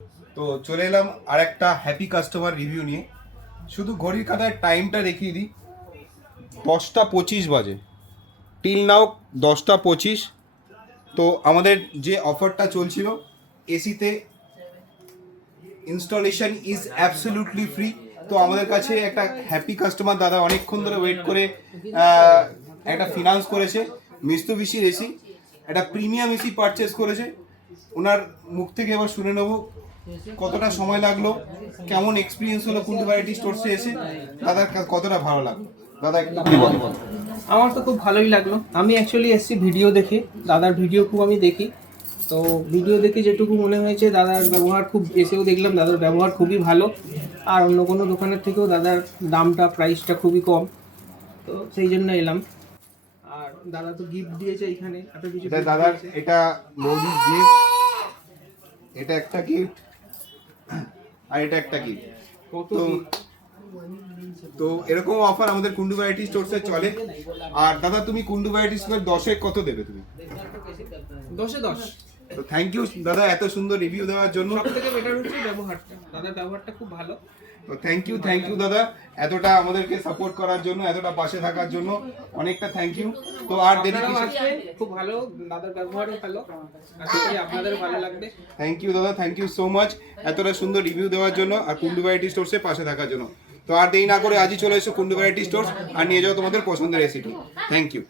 তো চলে এলাম আর একটা হ্যাপি কাস্টমার রিভিউ নিয়ে। শুধু ঘড়ির কাঁটায় টাইমটা দেখিয়ে দিই, 10টা 25 বাজে, টিল নাও 10টা 25। তো আমাদের যে অফারটা চলছিল, এসিতে ইনস্টলেশন ইজ অ্যাবসলিউটলি ফ্রি। তো আমাদের কাছে একটা হ্যাপি কাস্টমার দাদা অনেকক্ষণ ধরে ওয়েট করে একটা ফিনান্স করেছে মিস্তুবিশির এসি, একটা প্রিমিয়াম এসি পারচেস করেছে। ওনার মুখ থেকে এবার শুনে নেবো কতটা সময় লাগলো, কেমন এক্সপিরিয়েন্স হলো কুন্ডু ভ্যারাইটি স্টোরসে এসে, দাদার কতটা ভালো লাগলো। দাদা একটু বলুন। আমার তো খুব ভালোই লাগলো। আমি অ্যাকচুয়ালি এসেছি ভিডিও দেখে, দাদার ভিডিও খুব আমি দেখি। তো ভিডিও দেখে যেটুকু মনে হয়েছে দাদার ব্যবহার খুব, এসেও দেখলাম দাদার ব্যবহার খুবই ভালো। আর অন্য কোনো দোকানের থেকেও দাদার দামটা, প্রাইসটা খুবই কম। তো সেই জন্য এলাম। আর দাদা তো গিফট দিয়েছে এখানে, এত কিছু দাদার এটা বৌদির গিফট, এটা একটা গিফট আর এটা একটা গিফট। কত তো এরকম অফার আমাদের কুন্ডু ভ্যারাইটি স্টোরসে চলে। আর দাদা তুমি কুন্ডু ভ্যারাইটি স্টোর 10-এ কত দেবে তুমি? 10-এ 10। তো থ্যাংক ইউ দাদা এত সুন্দর রিভিউ দেওয়ার জন্য। সব থেকে বেটার হচ্ছে ব্যবহারটা, দাদার ব্যবহারটা খুব ভালো। তো থ্যাংক ইউ দাদা, এতটা আমাদেরকে সাপোর্ট করার জন্য, এতটা পাশে থাকার জন্য অনেকটা থ্যাংক ইউ। তো আর দেরি আপনারাও কিসের? আসবেন, খুব ভালো, দাদার ব্যবহারও ভালো, আশা করি আপনাদেরও ভালো লাগবে। থ্যাংক ইউ দাদা, থ্যাংক ইউ সো মাচ এতটা সুন্দর রিভিউ দেওয়ার জন্য আর কুন্ডু ভ্যারাইটি স্টোরসে পাশে থাকার জন্য। তো আর দেরি না করে আজই চলে এসো কুন্ডু ভ্যারাইটি স্টোরস আর নিয়ে যাও তোমাদের পছন্দের রেসিপি। Thank you.